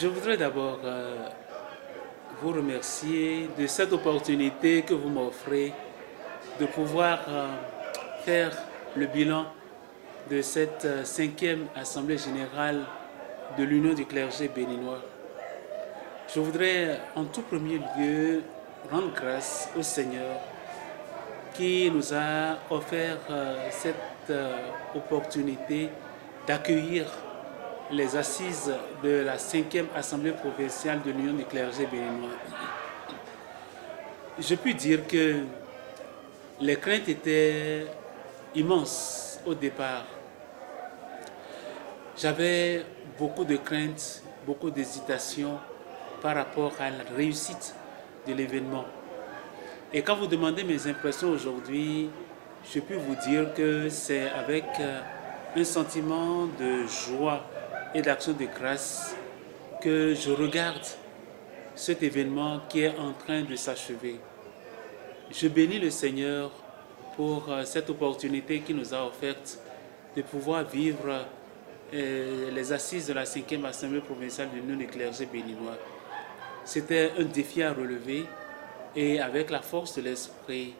Je voudrais d'abord vous remercier de cette opportunité que vous m'offrez de pouvoir faire le bilan de cette cinquième Assemblée générale de l'Union du clergé béninois. Je voudrais en tout premier lieu rendre grâce au Seigneur qui nous a offert cette opportunité d'accueillir les assises de la cinquième Assemblée provinciale de l'Union du clergé béninois. Je puis dire que les craintes étaient immenses au départ. J'avais beaucoup de craintes, beaucoup d'hésitations par rapport à la réussite de l'événement. Et quand vous demandez mes impressions aujourd'hui, je peux vous dire que c'est avec un sentiment de joie et d'action de grâce que je regarde cet événement qui est en train de s'achever. Je bénis le Seigneur pour cette opportunité qu'il nous a offerte de pouvoir vivre les assises de la 5e Assemblée provinciale de l'Union des clergés béninois. C'était un défi à relever et avec la force de l'esprit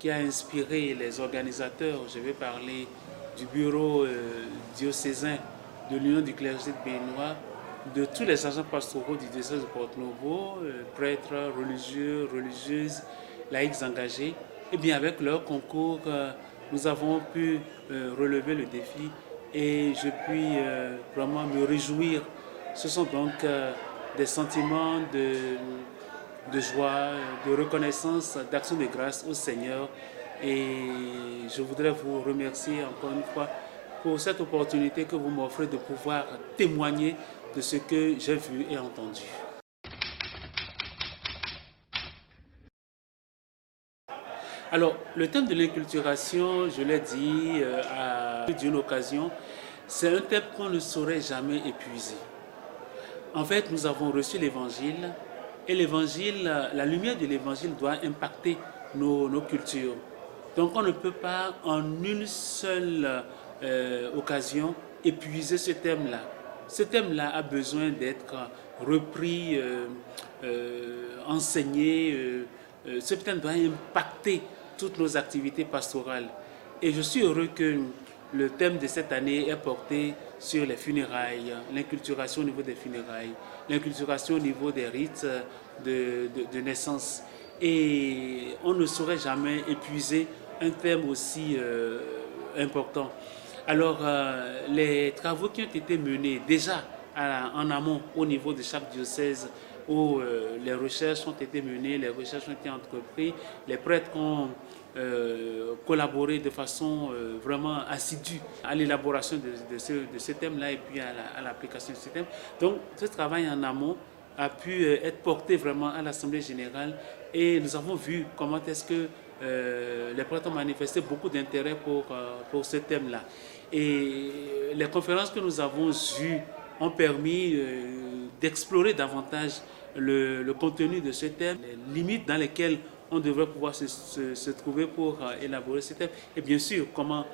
qui a inspiré les organisateurs, je vais parler du bureau diocésain de l'Union du clergé béninois, de tous les agents pastoraux du diocèse de Porto-Novo, prêtres, religieux, religieuses, laïcs engagés, et bien avec leur concours, nous avons pu relever le défi et je puis vraiment me réjouir. Ce sont donc des sentiments de joie, de reconnaissance, d'action de grâce au Seigneur. Et je voudrais vous remercier encore une fois pour cette opportunité que vous m'offrez de pouvoir témoigner de ce que j'ai vu et entendu. Alors, le thème de l'inculturation, je l'ai dit à plus d'une occasion, c'est un thème qu'on ne saurait jamais épuiser. En fait, nous avons reçu l'évangile et l'évangile, la lumière de l'évangile doit impacter nos cultures. Donc on ne peut pas en une seule occasion épuiser ce thème-là. Ce thème-là a besoin d'être repris, enseigné. Ce thème doit impacter toutes nos activités pastorales. Et je suis heureux que le thème de cette année est porté sur les funérailles, l'inculturation au niveau des funérailles, l'inculturation au niveau des rites de naissance. Et on ne saurait jamais épuiser un thème aussi important. Alors, les travaux qui ont été menés déjà en amont au niveau de chaque diocèse, où les recherches ont été menées, les recherches ont été entreprises, les prêtres ont collaboré de façon vraiment assidue à l'élaboration de ce thème-là et puis à l'application de ce thème. Donc, ce travail en amont a pu être porté vraiment à l'Assemblée générale et nous avons vu comment est-ce que les prêtres ont manifesté beaucoup d'intérêt pour ce thème-là. Et les conférences que nous avons eues ont permis d'explorer davantage le contenu de ce thème, les limites dans lesquelles on devrait pouvoir se trouver pour élaborer ce thème et bien sûr comment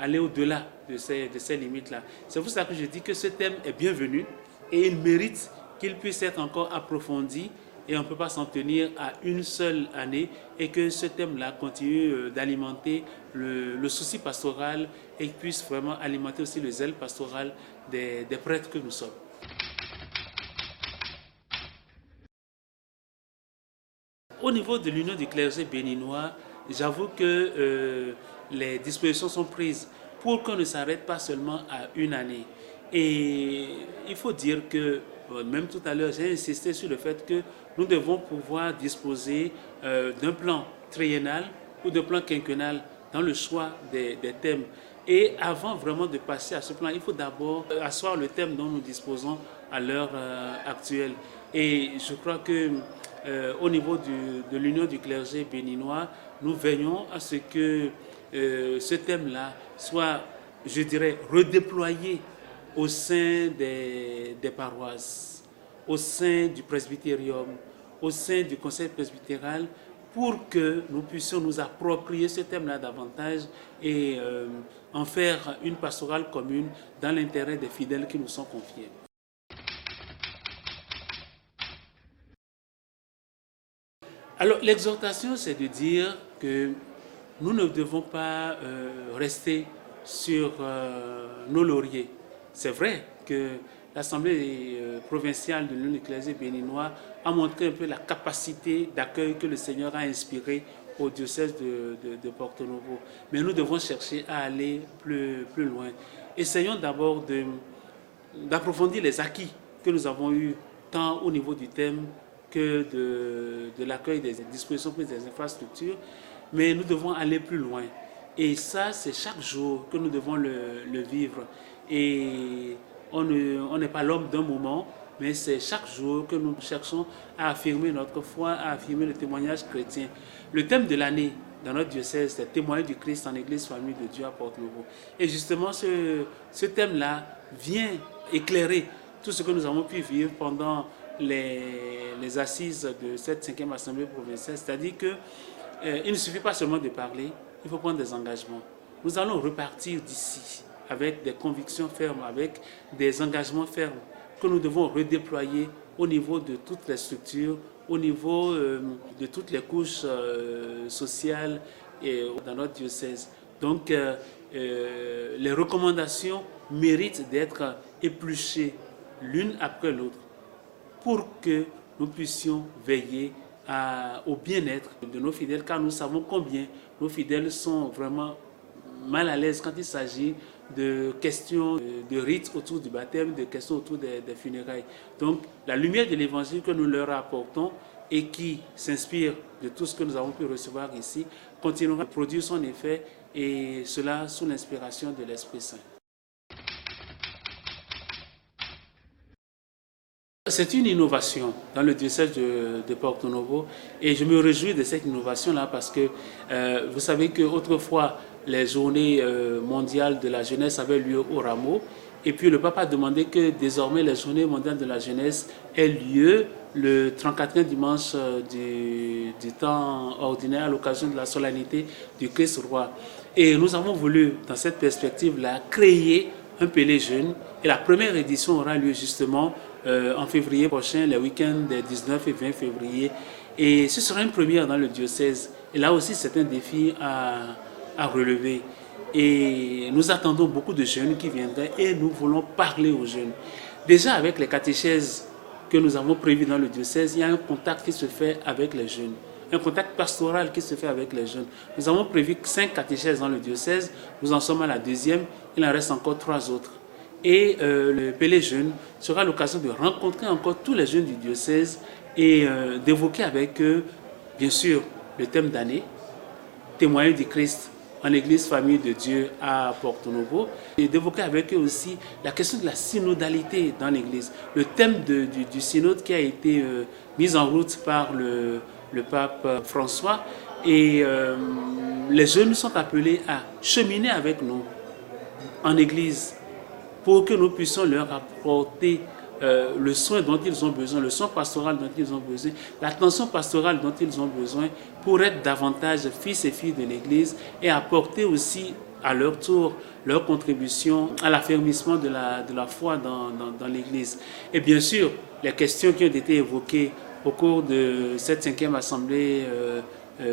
aller au-delà de ces limites-là. C'est pour ça que je dis que ce thème est bienvenu et il mérite qu'il puisse être encore approfondi et on ne peut pas s'en tenir à une seule année et que ce thème-là continue d'alimenter le souci pastoral et puisse vraiment alimenter aussi le zèle pastoral des prêtres que nous sommes. Au niveau de l'Union du clergé béninois, j'avoue que les dispositions sont prises pour qu'on ne s'arrête pas seulement à une année. Et il faut dire que, même tout à l'heure, j'ai insisté sur le fait que nous devons pouvoir disposer d'un plan triennal ou d'un plan quinquennal dans le choix des thèmes. Et avant vraiment de passer à ce plan, il faut d'abord asseoir le thème dont nous disposons à l'heure actuelle. Et je crois que au niveau de l'Union du clergé béninois, nous veillons à ce que ce thème-là soit, je dirais, redéployé au sein des paroisses, au sein du presbytérium, au sein du conseil presbytéral, pour que nous puissions nous approprier ce thème-là davantage et en faire une pastorale commune dans l'intérêt des fidèles qui nous sont confiés. Alors, l'exhortation, c'est de dire que nous ne devons pas rester sur nos lauriers. C'est vrai que l'Assemblée provinciale de l'Union ecclésiastique béninoise a montré un peu la capacité d'accueil que le Seigneur a inspiré au diocèse de Porto Novo. Mais nous devons chercher à aller plus loin. Essayons d'abord d'approfondir les acquis que nous avons eus, tant au niveau du thème que de l'accueil des dispositions prises des infrastructures, mais nous devons aller plus loin. Et ça, c'est chaque jour que nous devons le vivre. Et on n'est pas l'homme d'un moment, mais c'est chaque jour que nous cherchons à affirmer notre foi, à affirmer le témoignage chrétien. Le thème de l'année dans notre diocèse, c'est témoigner du Christ en Église Famille de Dieu à Porto Novo. Et justement, ce thème-là vient éclairer tout ce que nous avons pu vivre pendant les assises de cette 5e Assemblée provinciale. C'est-à-dire qu'il ne suffit pas seulement de parler, il faut prendre des engagements. Nous allons repartir d'ici avec des convictions fermes, avec des engagements fermes que nous devons redéployer au niveau de toutes les structures, au niveau de toutes les couches sociales dans notre diocèse. Donc, les recommandations méritent d'être épluchées l'une après l'autre pour que nous puissions veiller au bien-être de nos fidèles, car nous savons combien nos fidèles sont vraiment mal à l'aise quand il s'agit de questions de rites autour du baptême, de questions autour des funérailles. Donc, la lumière de l'évangile que nous leur apportons et qui s'inspire de tout ce que nous avons pu recevoir ici, continuera à produire son effet, et cela sous l'inspiration de l'Esprit Saint. C'est une innovation dans le diocèse de Porto Novo, et je me réjouis de cette innovation-là parce que vous savez qu'autrefois, les journées mondiales de la jeunesse avaient lieu au Rameau, et puis le pape a demandé que désormais les journées mondiales de la jeunesse aient lieu le 34e dimanche du temps ordinaire à l'occasion de la solennité du Christ roi. Et nous avons voulu, dans cette perspective-là, créer un Pélé jeune, et la première édition aura lieu justement en février prochain, les week-ends des 19 et 20 février. Et ce sera une première dans le diocèse. Et là aussi, c'est un défi à relever. Et nous attendons beaucoup de jeunes qui viendraient et nous voulons parler aux jeunes. Déjà, avec les catéchèses que nous avons prévues dans le diocèse, il y a un contact qui se fait avec les jeunes. Un contact pastoral qui se fait avec les jeunes. Nous avons prévu 5 catéchèses dans le diocèse. Nous en sommes à la 2e. Il en reste encore 3 autres. Et le Pélé jeune sera l'occasion de rencontrer encore tous les jeunes du diocèse et d'évoquer avec eux, bien sûr, le thème d'année, témoigner du Christ en Église Famille de Dieu à Porto Novo, et d'évoquer avec eux aussi la question de la synodalité dans l'Église, le thème du synode qui a été mis en route par le pape François, et les jeunes sont appelés à cheminer avec nous en Église, pour que nous puissions leur apporter le soin dont ils ont besoin, le soin pastoral dont ils ont besoin, l'attention pastorale dont ils ont besoin pour être davantage fils et filles de l'Église et apporter aussi à leur tour leur contribution à l'affermissement de la foi dans l'Église. Et bien sûr, les questions qui ont été évoquées au cours de cette 5e Assemblée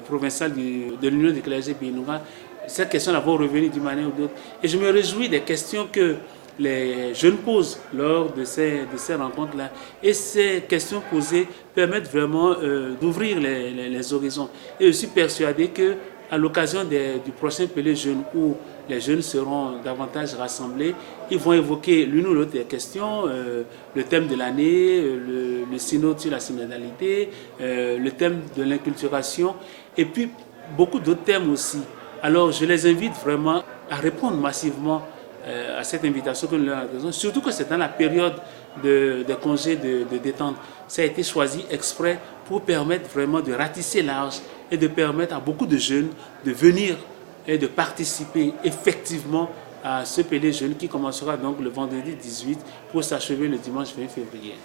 provinciale de l'Union ecclésiastique béninoise, ces questions-là vont revenir d'une manière ou d'autre. Et je me réjouis des questions que les jeunes posent lors de ces rencontres-là. Et ces questions posées permettent vraiment d'ouvrir les horizons. Et je suis persuadé qu'à l'occasion du prochain Pélé jeune, où les jeunes seront davantage rassemblés, ils vont évoquer l'une ou l'autre des questions, le thème de l'année, le synode sur la synodalité, le thème de l'inculturation, et puis beaucoup d'autres thèmes aussi. Alors je les invite vraiment à répondre massivement à cette invitation que nous leur adressons, surtout que c'est dans la période des congés de détente. Ça a été choisi exprès pour permettre vraiment de ratisser large et de permettre à beaucoup de jeunes de venir et de participer effectivement à ce Pélé jeune qui commencera donc le vendredi 18 pour s'achever le dimanche 20 février.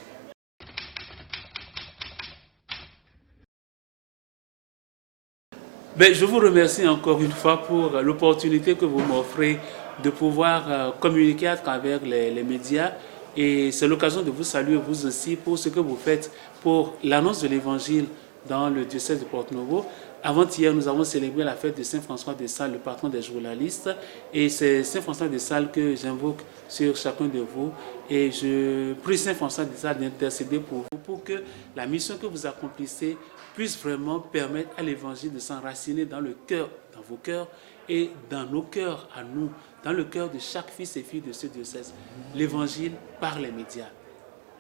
Je vous remercie encore une fois pour l'opportunité que vous m'offrez de pouvoir communiquer à travers les médias, et c'est l'occasion de vous saluer vous aussi pour ce que vous faites pour l'annonce de l'Évangile dans le diocèse de Porto-Novo. Avant-hier, nous avons célébré la fête de Saint François de Sales, le patron des journalistes. Et c'est Saint François de Sales que j'invoque sur chacun de vous. Et je prie Saint François de Sales d'intercéder pour vous, pour que la mission que vous accomplissez puisse vraiment permettre à l'évangile de s'enraciner dans le cœur, dans vos cœurs et dans nos cœurs à nous, dans le cœur de chaque fils et fille de ce diocèse. L'évangile par les médias.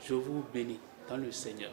Je vous bénis dans le Seigneur.